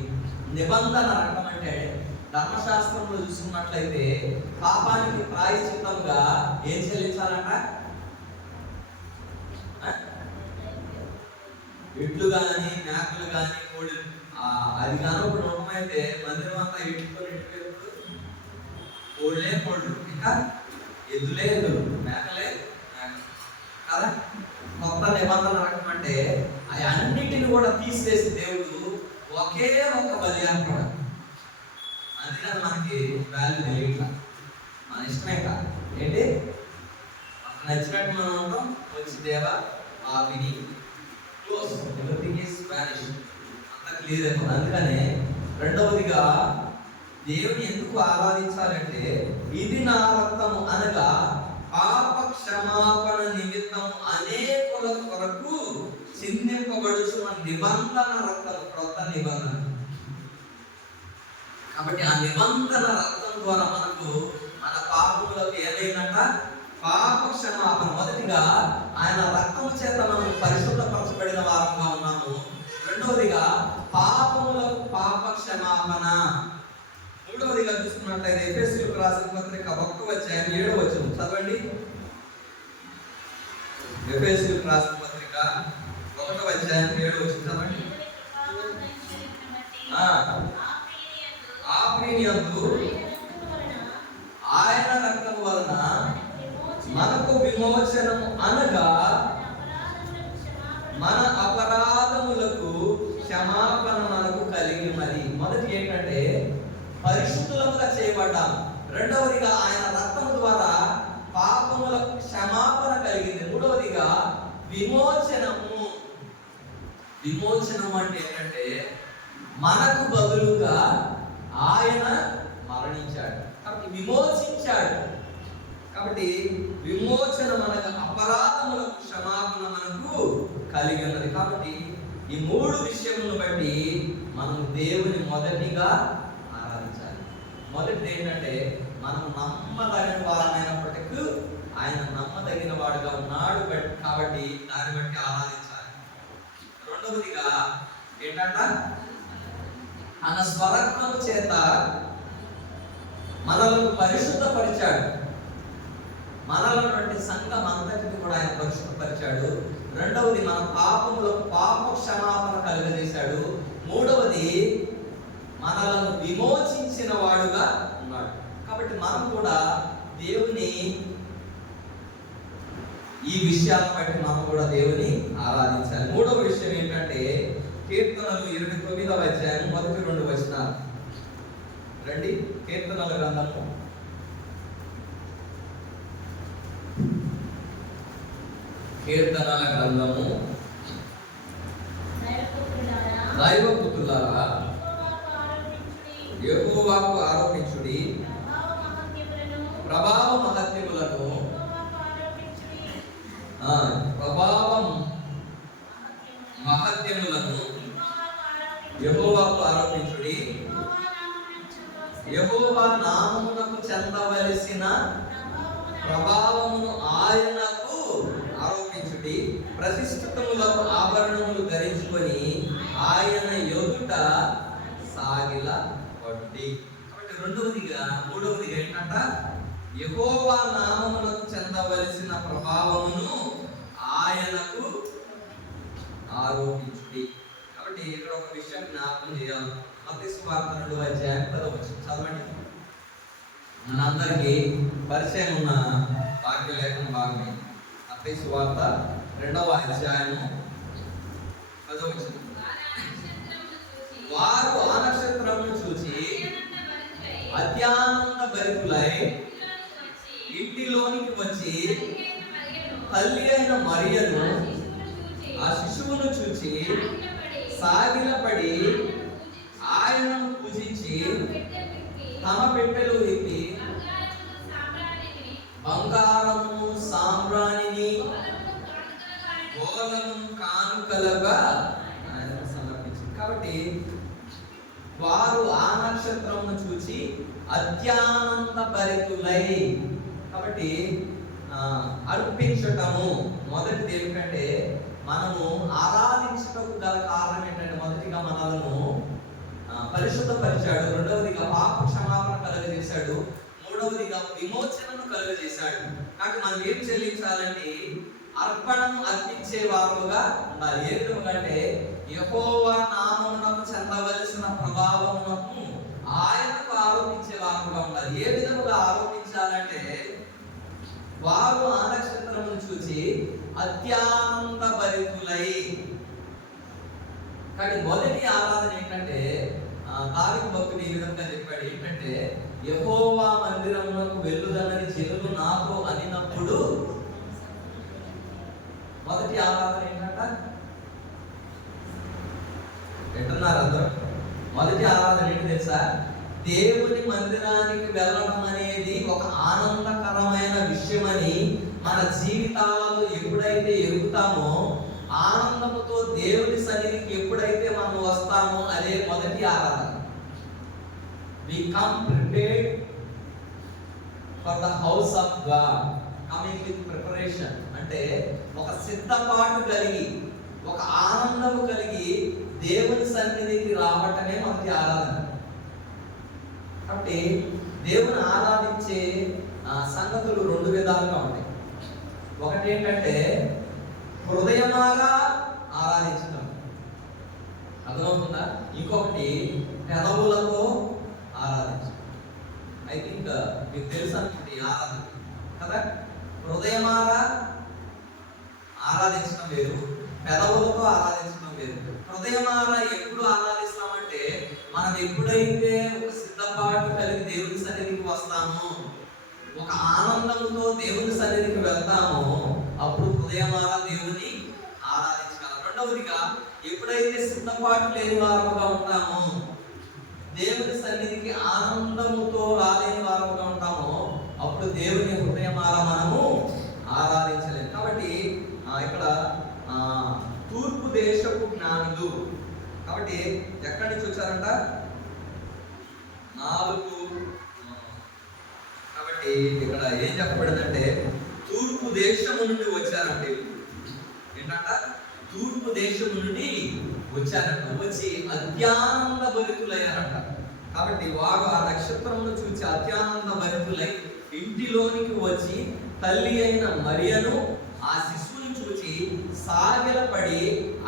నిబంధన రక్తం అంటే ధర్మశాస్త్రంలో చూసుకున్నట్లయితే పాపానికి ప్రాయశ్చిత్తంగా ఏం చెల్లించాలంట? ఎడ్లు కానీ, మేకలు కానీ, కోళ్ళు. అది కానీ ఒక నమ్మకమైతే మందిరం అంతా ఎట్టుకొని కోళ్ళు, ఇంకా ఎద్దులే ఎద్దులు, మేకలే మేకలు కదా. కొత్త నిబంధన రకం అంటే అవి అన్నిటిని కూడా తీసేసి దేవుడు ఒకే ఒక బలి అర్పణ. అందుకని మనకి వాల్యూ తెలియట్లా, మన ఇష్టమే కాదు. ఏంటి నచ్చినట్టు మనం ఉంటాం, వచ్చి దేవా ఆపిని క్లోజ్, ఎవ్రీథింగ్ ఈజ్ వానిష్, అంతా క్లియర్ అయిపోతుంది. అందుకనే రెండవది రెండవదిగా దేవుని ఎందుకు ఆరాధించాలంటే ఇది నా రక్తము అనగా పాప క్షమాపణ నిమిత్తం అనేకుల కొరకు చిందింపబడుచున్న నిబంధన రక్తం, క్రొత్త నిబంధన. కాబట్టి ఆ నిబంధన రక్తం ద్వారా మనకు మన పాపములకు ఏమైందంట? పాప క్షమాపణ. మొదటిగా ఆయన రక్తము చేత మనం పరిశుద్ధపరచబడిన వారంగా ఉన్నాము. రెండవదిగా పాపములకు పాప క్షమాపణ. మూడవదిగా చూసుకున్నట్లయితే ఎఫెసీయులకు రాసిన పత్రిక 1:7 చదవండి. ఎఫెసీయులకు రాసిన పత్రిక 1:7 చదవండి. ఆ ప్రియయందు ఆయన రక్తము వలన మనకు విమోచనము అనగా మన అపరాధములకు క్షమాపణ మనకు కలిగి ఉన్నది. మొదటి ఏంటంటే పరిశుద్ధులుగా చేయబడ్డాం. రెండవదిగా ఆయన రక్తము ద్వారా పాపములకు క్షమాపణ కలిగింది. మూడవదిగా విమోచనము. విమోచనం అంటే ఏంటంటే మనకు బదులుగా ఆయన మరణించాడు కాబట్టి విమోచించాడు. కాబట్టి విమోచన మనకు అపరాధములకు క్షమాపణ మనకు కలిగి ఉన్నది. కాబట్టి ఈ మూడు విషయములను బట్టి మనం దేవుని మొదటిగా ఆరాధించాలి. మొదటిది ఏంటంటే మనం నమ్మదగిన వారమైనప్పటికీ ఆయన నమ్మదగిన వాడుగా ఉన్నాడు కాబట్టి దాన్ని బట్టి ఆరాధించాలి. రెండవదిగా ఏంటంట? ఆయన స్వరక్తము చేత మనలను పరిశుద్ధపరిచాడు. మనలటువంటి సంఘం అంతటిని కూడా ఆయన పరిశుద్ధపరిచాడు. రెండవది మన పాపములకు పాప క్షమాపణ కలుగజేశాడు. మూడవది మనలను విమోచించిన వాడుగా ఉన్నాడు. కాబట్టి మనం కూడా దేవుని ఈ విషయాలను బట్టి మనం కూడా దేవుని ఆరాధించాలి. మూడవ విషయం ఏంటంటే కీర్తనలు 29:1 మొదటి 2 వచనాలు రండి. కీర్తనల గ్రంథము దైవపుత్రులారా యెహోవాకు ఆరోపించుడి, ప్రభావ మహత్యములను యెహోవాకు ఆరోపించుడి. యెహోవా నామమునకు చెందవలసిన ప్రభావమును ఆయనకు ఆరోపించుడి. ప్రతిష్ఠితములకు ఆభరణములు ధరించుకొని ఆయన ఎదుట సాగిలపడుడి. కాబట్టి మూడవదిగా ఏంటంట? యెహోవా నామమునకు చెందవలసిన ప్రభావమును ఆయనకు ఆరోపించుడి. కాబట్టి ఇక్కడ ఒక విషయం జ్ఞాపకం చేయాలి. మత్తయి సువార్త 2:10 చదవండి. మనందరికీ పరిచయం ఉన్న వాక్యలేఖన భాగమే. మత్తయి సువార్త 2:10 వారు ఆ నక్షత్రమును చూచి అత్యానంద భరితులై ఇంటిలోనికి వచ్చి తల్లి అయిన మరియను ఆ శిశువును చూచి సాగిలపడి ఆయనను పూజించి తమ పెట్టెలు విప్పి బంగారము సాంబ్రాణిని గోలను కానుకలుగా ఆయనకు సమర్పించింది. కాబట్టి వారు ఆ నక్షత్రమును చూచి అత్యానంద భరితులై. కాబట్టి అర్పించటము మొదటిది ఏమిటంటే మనము ఆరాధించటకు గల కారణం ఏంటంటే మొదటిగా మనలను పరిశుద్ధపరిచాడు. రెండవదిగా పాప క్షమాపణ కలుగజేశాడు. మూడవదిగా విమోచనను కలుగజేశాడు. కాబట్టి మనం ఏం చెల్లించాలంటే అర్పణను అర్పించే వారుగా ఉండాలి. ఏ విధంగా అంటే యెహోవా నామమునకు చెందవలసిన ప్రభావమునకు ఆయనకు ఆరోపించే వారుగా ఉండాలి. ఏ విధముగా ఆరోపించాలంటే వారు ఆ నక్షత్రమును చూసి అత్యానంద భరితులై. కానీ మొదటి ఆరాధన ఏంటంటే దావీదు భక్తుడు ఈ విధంగా చెప్పాడు. ఏంటంటే యెహోవా మందిరమునకు వెళ్ళుదనని జనులు నాతో అనినప్పుడు మొదటి ఆరాధన ఏంటంట? వింటున్నారు అందరూ? మొదటి ఆరాధన ఆరాధన ఏంటి తెలుసా? దేవుని మందిరానికి వెళ్ళడం అనేది ఒక ఆనందకరమైన విషయమని మన జీవితాలలో ఎప్పుడైతే ఎరుగుతామో, ఆనందముతో దేవుని సన్నిధికి ఎప్పుడైతే మనం వస్తామో, అదే మొదటి ఆరాధన. We come prepared for the house of God. Coming with preparation. అంటే ఒక సిద్ధపాటు కలిగి, ఒక ఆనందము కలిగి దేవుని సన్నిధికి రావటమే మొదటి ఆరాధన. కాబట్టి దేవుని ఆరాధించే సంగతులు రెండు విధాలుగా ఉంటాయి. ఒకటి ఏంటంటే హృదయమారా ఆరాధించడం, అర్థమవుతుందా? ఇంకొకటి పెదవులతో ఆరాధించడం. ఐ థింక్ మీకు తెలుసు అనుకుంటే ఆరాధన కదా. హృదయమారా ఆరాధించడం వేరు, పెదవులతో ఆరాధించడం వేరు. హృదయమారా ఎప్పుడు ఆరాధిస్తామంటే మనం ఎప్పుడైతే ఒక సిద్ధపాటు కలిగి దేవుని సన్నిధికి వస్తామో, ఒక ఆనందంతో దేవుని సన్నిధికి వెళ్తామో, అప్పుడు హృదయమారా దేవుని ఆరాధించగలం. రెండవదిగా ఎప్పుడైతే సిద్ధపాటు లేని వారముగా ఉంటామో, దేవుని సన్నిధికి ఆనందముతో రాలేని వారముగా ఉంటామో, అప్పుడు దేవుని హృదయమారా మనము ఆరాధించలేము. కాబట్టి ఇక్కడ తూర్పు దేశపు జ్ఞానులు, కాబట్టి ఎక్కడి నుంచి వచ్చారంట? 4. కాబట్టి ఇక్కడ ఏం చెప్పబడిందంటే తూర్పు దేశము నుండి వచ్చారంటే, ఏంటంట? తూర్పు దేశము నుండి వచ్చారంట. వచ్చి అత్యానంద భరితులయ్యారంట. కాబట్టి వారు ఆ నక్షత్రమును చూసి అత్యానంద భరితులై ఇంటిలోనికి వచ్చి తల్లి అయిన మరియను ఆ శిశువుని చూచి సాగిలపడి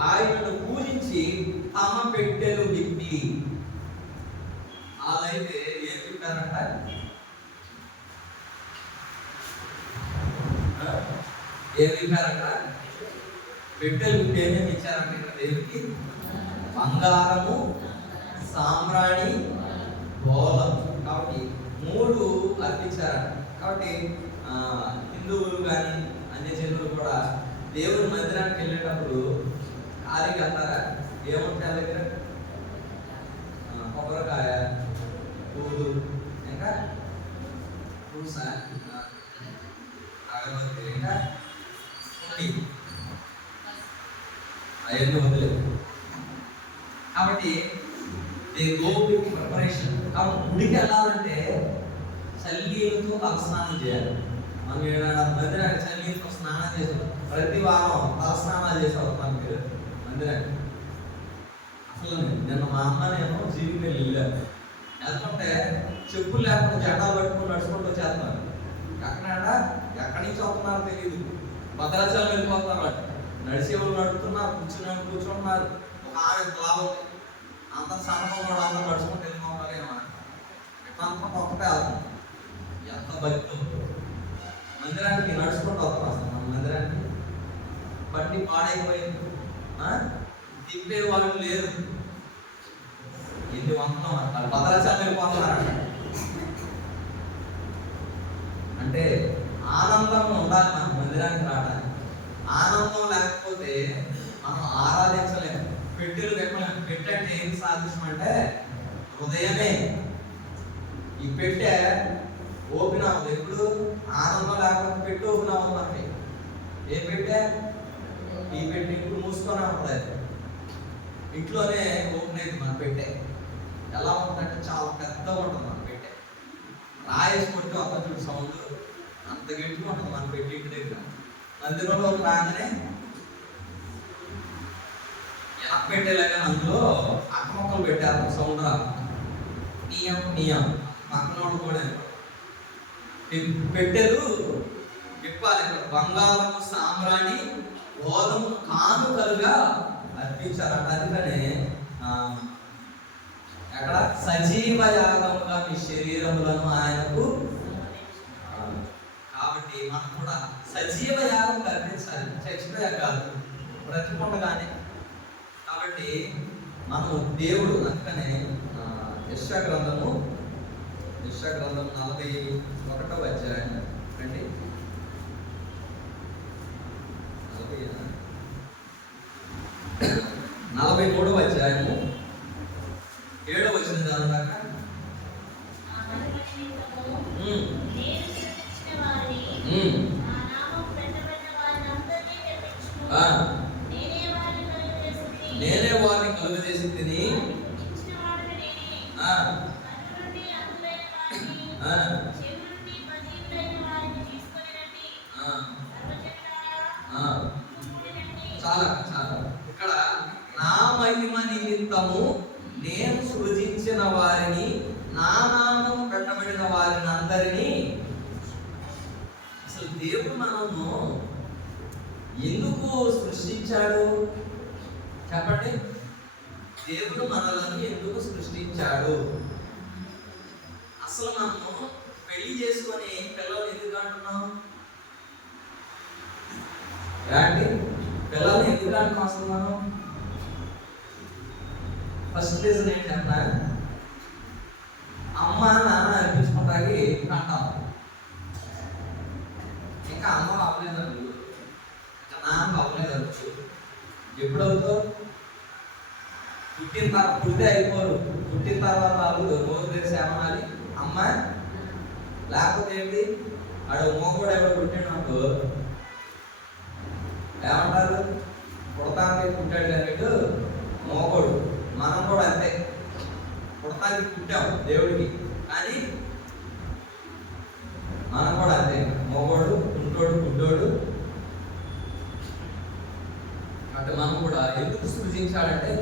ఆయనను పూజించి తమ పెట్టెలు విప్పి, వాళ్ళైతే ఏం చెప్పారంట? ఏం చెప్పారంట? పెట్టెలు విప్పి ఏమేమి ఇచ్చారంట ఇక్కడ దేవుడికి? బంగారము, సాంబ్రాణి, గోళం. కాబట్టి 3 అర్పించారంట. కాబట్టి హిందువులు కానీ అన్ని జనులు కూడా దేవుని మందిరానికి వెళ్ళేటప్పుడు ఖాళీకి వెళ్తారా? ఏముంటాయి దగ్గర? కొబ్బరికాయ, పూలు, ఇంకా పూస, అగరబత్తి, ఇంకా అవన్నీ వదిలేదు. కాబట్టి ప్రిపరేషన్. కాబట్టి గుడికి వెళ్ళాలంటే చల్లీలతో తలస్నానం చేయాలి. మనం మందిరానికి చల్లీలతో స్నానం చేసాం. ప్రతి వారం తలస్నానాలు చేసాం మనకి మందిరానికి. అసలు నిన్న మా అమ్మనేమో జీవికి వెళ్ళారు. వెళ్తుంటే చెప్పులు లేకుండా జెండాలు పట్టుకుని నడుచుకుంటూ వచ్చేస్తున్నారు. ఎక్కడి నుంచి వస్తున్నారో తెలియదు. భద్రాచలం వెళ్ళిపోతున్నారు. నడిచేవాళ్ళు నడుపుతున్నారు, కూర్చుంటున్నారు. ఒక ఆమె లాభం అంత సమయం కూడా అందరూ నడుచుకుంటూ వెళ్ళిపోవాలేమో ఎట్లా అనుకుంటే ఒక్కటే అవుతుంది. ఎంత భక్తి మందిరానికి నడుచుకుంటూ వస్తాం. అసలు మన మందిరానికి బండి పాడైపోయింది, తిప్పే వాళ్ళు లేరు. ఎన్ని వందలు అంటారు. భద్రాచలం వెళ్ళిపోతున్నారంట. అంటే ఆనందం ఉండాలి మన మందిరానికి రావడానికి. ఆనందం లేకపోతే మనం ఆరాధించలేము. పెట్టెలు పెట్టలేము. పెట్టె అంటే ఏం సాదృశ్యం అంటే హృదయమే. ఈ పెట్టె ఓపెన్ అవ్వదు. ఎప్పుడు ఆనందం లేకపోతే పెట్టె ఓపెన్ అవ్వదు మనకి. ఏ పెట్టె? ఈ పెట్టె ఇప్పుడు మూసుకొని ఉంటుంది. ఇంట్లోనే ఓపెన్ అయింది మన పెట్టె. ఎలా ఉంటుందంటే చాలా పెద్దగా ఉంటుంది మన పెట్టె. రాయేసి కొట్టి అప్పుడు సౌండ్ అంత గట్టిగా ఉంటుంది మన పెట్టె. ఇంటి దగ్గర మందిరంలో రాగానే ఎలా పెట్టేలాగా అందులో అక్క మొక్కలు పెట్టారు. సౌండ్ రాదు. నియం పక్కన కూడా పెట్టెలు విప్పాలి. బంగారము, సాంబ్రాణి, గోధుమ కానుకలుగా అర్పించారంట. అందుకనే అక్కడ సజీవ యాగముగా మీ శరీరములను ఆయనకు. కాబట్టి మనం కూడా సజీవ యాగం అర్పించాలి. చచ్చిపోయా కాదు, బ్రతికుండగానే. కాబట్టి మనము దేవుడు. అందుకనే యెషయా గ్రంథము 41వ అధ్యాయం రండి. 43వ అధ్యాయము 7వ వచనం దాకా నేనే వారిని కలుగజేసి తిని చాలా చాలా ఇక్కడ నా మహిమ నిమిత్తము నేను సృజించిన వారిని, నా నామం పెట్టబడిన వారిని అందరినీ. అసలు దేవుడు మనము ఎందుకు సృష్టించాడు చెప్పండి? దేవుడు మనలను ఎందుకు సృష్టించాడు? అసలు మనము పెళ్లి చేసుకొని పిల్లలు ఎందుకు అంటున్నాం? ఏంటి పిల్లల్ని ఎందుకు అంటున్నాం అసలు మనం? ఫస్ట్ రీజన్ ఏంటంటే అమ్మ నాన్న అనిపించుకుంటాకి అంటాం. ఇంకా అమ్మ అవ్వలేదనుకో, ఇంకా నాన్న అవ్వలేదనుకో, ఎప్పుడవుతావు? పుట్టిన అయిపోరు. పుట్టిన తర్వాత వాళ్ళు రోజు తెలిసి ఏమనాలి? అమ్మ. లేకపోతే ఏంటి? ఆడు మోకూడ ఎవడో పుట్టినట్టు ఏమంటారు? పుడతానికి పుట్టాడు కానీ మోకోడు. మనం కూడా అంతే, పుడతానికి పుట్టాం దేవుడికి, కానీ మనం కూడా అంతే, మోగోడు పుట్టోడు పుట్టోడు. అంటే మనం కూడా ఎందుకు సృజించాడంటే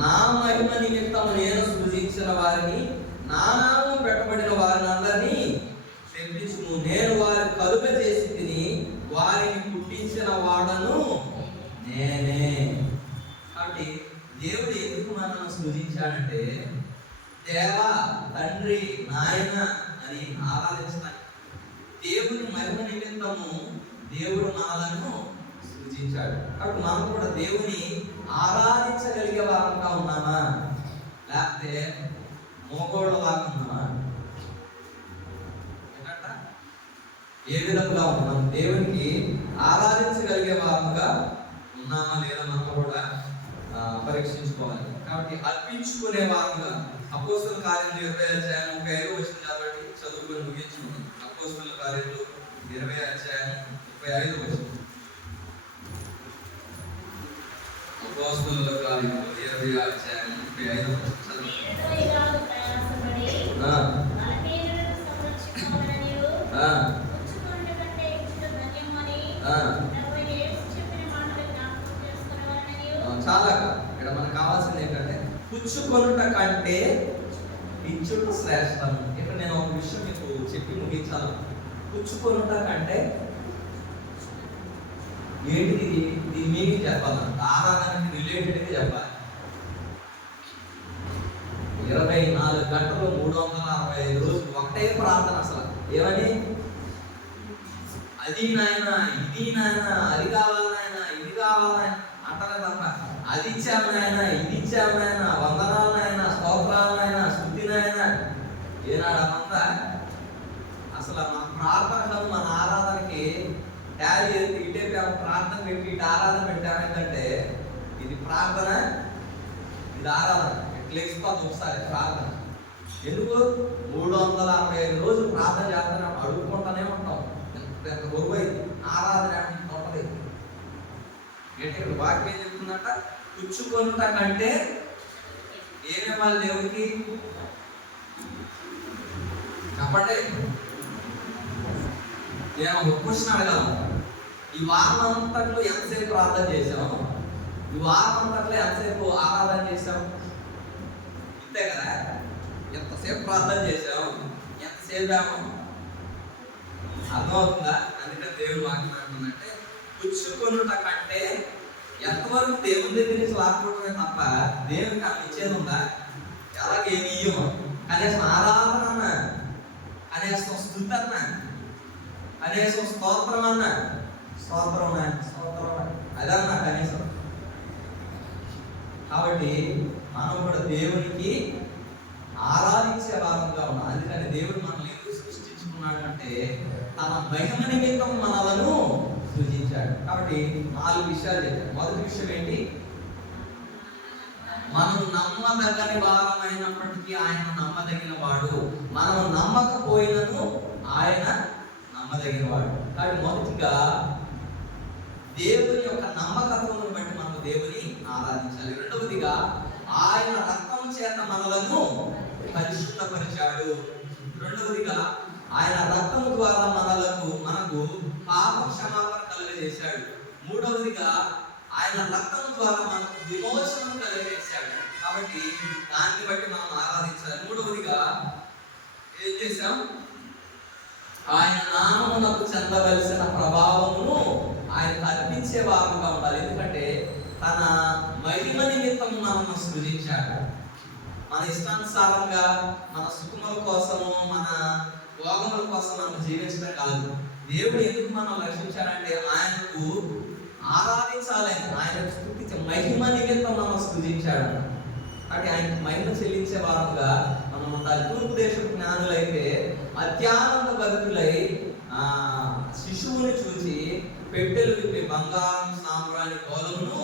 నా మహిమ నిమిత్తం నేను సృజించిన వారిని, నా నామం పెట్టబడిన వారిని అందరినీ తెప్పించును. నేను వారిని కలుగ చేసి తిని వారిని పుట్టించిన వాడను నేనే. కాబట్టి దేవుడు ఎందుకు మనల్ని సృజించాడంటే దేవా, తండ్రి, నాయన అని ఆరాధించడానికి. దేవుని మహిమ నిమిత్తము దేవుడు మనలను సృజించాడు. కాబట్టి మనం కూడా దేవుని ఆరాధించగలిగే వారంగా ఉన్నామా, లేకపోతే మోగోళ్ళ లాగా ఉన్నామా? ఏ విధంగా ఉన్నాం? దేవునికి ఆరాధించగలిగే వారంగా ఉన్నామా లేదా మనం కూడా పరీక్షించుకోవాలి. కాబట్టి అర్పించుకునే వారంగా అపోస్తలుల కార్యాలు 20 వచ్చింది కాబట్టి చదువుకొని ముగించుకున్నాం. అపోస్తలుల కార్యాలు 20 వచ్చింది. అపోస్తలుల కార్యాలు 20 చాలా. ఇక్కడ మనకు కావాల్సింది ఏంటంటే పుచ్చుకొనుట కంటే ఇచ్చుట శ్రేష్టం. ఇక్కడ నేను ఒక విషయం మీకు చెప్పి ముగించాను. పుచ్చుకొనుట కంటే ఏంటిది? దీని మీకు చెప్పాలి, ఆరాధనకి రిలేటెడ్గా చెప్పాలి. 24 గంటలు 365 రోజులు ఒకటే ప్రార్థన. అసలు ఏమని? అది నాయన, ఇది నాయన, అది కావాలి నాయన, ఇది కావాలి అంటారే తప్ప అది ఇచ్చాము నాయన, ఇది ఇచ్చాము నాయన, వందనాలు నాయన, స్తోత్రాలు నాయన, స్తుతి నాయన ఏనాడు అనంతా. అసలు మన ప్రార్థన, మన ఆరాధనకి డాడీ ఇటే ప్రార్థన పెట్టి ఇటు ఆరాధన పెట్టాము. ఏంటంటే ఇది ప్రార్థన, ఇది ఆరాధన. ఎట్లేసిపోతుంది ఒకసారి ప్రార్థన. ఎందుకు? 365 రోజులు ప్రార్థన చేస్తానే అడుగుకుంటానే ఉంటాం. ఎంత గొప్ప ఆరాధన గొప్పది. ఏంటి వాక్యం ఏం చెప్తుందంట? పుచ్చుకొనుట కంటే ఏమేమాలి దేవుడికి చెప్పండి. నేను ఒక క్వశ్చన్ అడగలను. ఈ వారం అంతట్లో ఎంతసేపు ప్రార్థన చేసాం? ఈ వారం అంతట్లో ఎంతసేపు ఆరాధన చేసాం? ఇంతే కదా. ఎంతసేపు ప్రార్థన చేసాం, ఎంతసేపు అర్థమవుతుందా? అందుకని దేవుడు వాక్యం అంటుందంటే పుచ్చుకొనుట కంటే ఎంతవరకు దేవుని దగ్గర నుంచి లాక్కోవడమే తప్ప దేవునికి అక్కడ ఇచ్చేది ఉందా? ఎలాగే ఇయ్యము. కనీసం ఆరాధన అన్నా, కనీసం స్తుతి అన్నా, కనీసం స్తోత్రం అన్నా, స్తోత్రం అదన్నా కనీసం. కాబట్టి మనం కూడా దేవునికి ఆరాధించే భాగంగా ఉన్నాం. అందుకని దేవుడు మనల్ని ఎందుకు సృష్టించుకున్నాడు అంటే తన మహిమ నిమిత్తం మనలను సృజించాడు. కాబట్టి 4 విషయాలు చెప్పాడు. మొదటి విషయం ఏంటి? మనం నమ్మదగని వారమైనప్పటికీ ఆయన నమ్మదగిన వాడు. మనం నమ్మకపోయినను ఆయన నమ్మదగిన వాడు. కాబట్టి మొదటిగా దేవుని యొక్క నమ్మకత్వం బట్టి మనం దేవుని ఆరాధించాలి. రెండవదిగా ఆయన రక్తం చేత మనలను పరిశుద్ధపరిచాడు. రెండవదిగా ఆయన రక్తం ద్వారా మనకు పాప క్షమాపణ కలుగజేశాడు. మూడవదిగా ఆయన రక్తం ద్వారా మనకు విమోచనం కలుగజేశాడు. కాబట్టి దాన్ని బట్టి మనం ఆరాధించాలి. మూడవదిగా ఏం చేశాం? ఆయన నామమునకు చెందవలసిన ప్రభావమును ఆయన అర్పించే వారంగా ఉండాలి. ఎందుకంటే తన మహిమ నిమిత్తం మనల్ని సృజించాడు. మన ఇష్టానుసారంగా మన సుఖముల కోసము మన భోగముల కోసం మనం జీవించడం కాదు. దేవుడు ఎందుకు మనం రక్షించాడంటే ఆయనకు ఆరాధించాలని, ఆయన స్తుతించే మహిమ నిమిత్తం మనం సృజించాడు. అంటే ఆయనకు మహిమ చెల్లించే వారంగా మనం ఉండాలి. తూర్పు దేశపు జ్ఞానులైతే అత్యానంద భక్తులై శిశువుని చూసి పెట్టెలు విప్పి బంగారం సాంబ్రాణి గోధుమను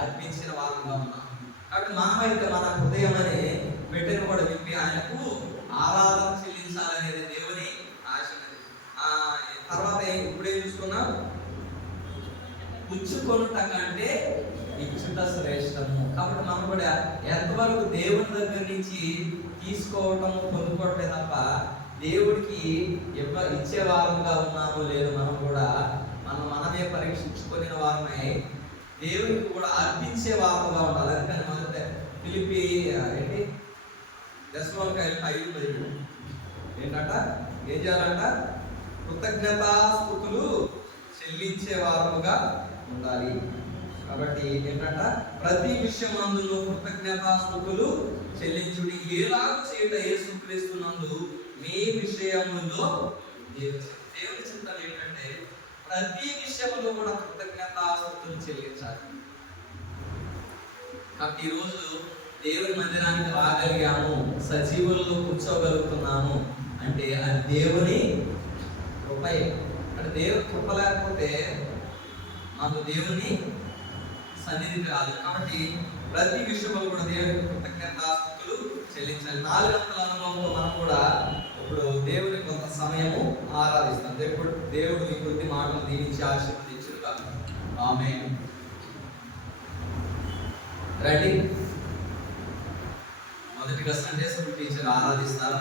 అర్పించిన వారంగా ఉన్నాం. కాబట్టి మనమైతే మన హృదయం అనే పెట్టెను కూడా విప్పి ఆయనకు ఆరాధన చెల్లించాలనేది దేవుని ఆశ. తర్వాత ఇప్పుడేం చూసుకున్నాం? పుచ్చుకొనుట కంటే ఇచ్చుట శ్రేష్టము. కాబట్టి మనం కూడా ఎంతవరకు దేవుని దగ్గర నుంచి తీసుకోవటం పొందుకోవటమే తప్ప దేవుడికి ఇచ్చే వారంగా ఉన్నామో లేదు. మనం కూడా మనమే పరీక్షించుకునే వారమై దేవుడికి కూడా అర్పించే వారంగా ఉండాలి. అందుకని మొదట ఫిలిప్పి దశలోనికాయలు 5:10 ఏంటంట? ఏం చేయాలంట? కృతజ్ఞతాస్తుతులు చెల్లించే వారముగా ఉండాలి. కాబట్టి ఏంటంట? ప్రతి విషయమందును కృతజ్ఞతాస్తుతులు చెల్లించుడి. ఎలాగ చేయుట యేసుక్రీస్తునందు మీ విషయములో దేవుని చిత్తం ఏంటంటే ప్రతి విషయంలో కూడా కృతజ్ఞతాస్తుతులు చెల్లించాలి. కాబట్టి ఈరోజు దేవుని మందిరానికి రాగలిగాము, సజీవుల్లో కూర్చోగలుగుతున్నాము అంటే అది దేవుని కృపే. అంటే దేవుని కృప లేకపోతే మాకు దేవుని సన్నిధికి రాదు. కాబట్టి ప్రతి విషయంలో కూడా దేవునికి కృతజ్ఞతాస్తుతులు చెల్లించాలి. 4 గంటల అనుభవంలో మనం కూడా ఇప్పుడు దేవుని కొంత సమయము ఆరాధిస్తాం. దేవుడు మీ కొద్ది మాటలు దీనించి ఆశీర్వదించుగా. ఆమేన్. రండి, మొదటిగా సండే స్కూల్ టీచర్ ఆరాధిస్తారు.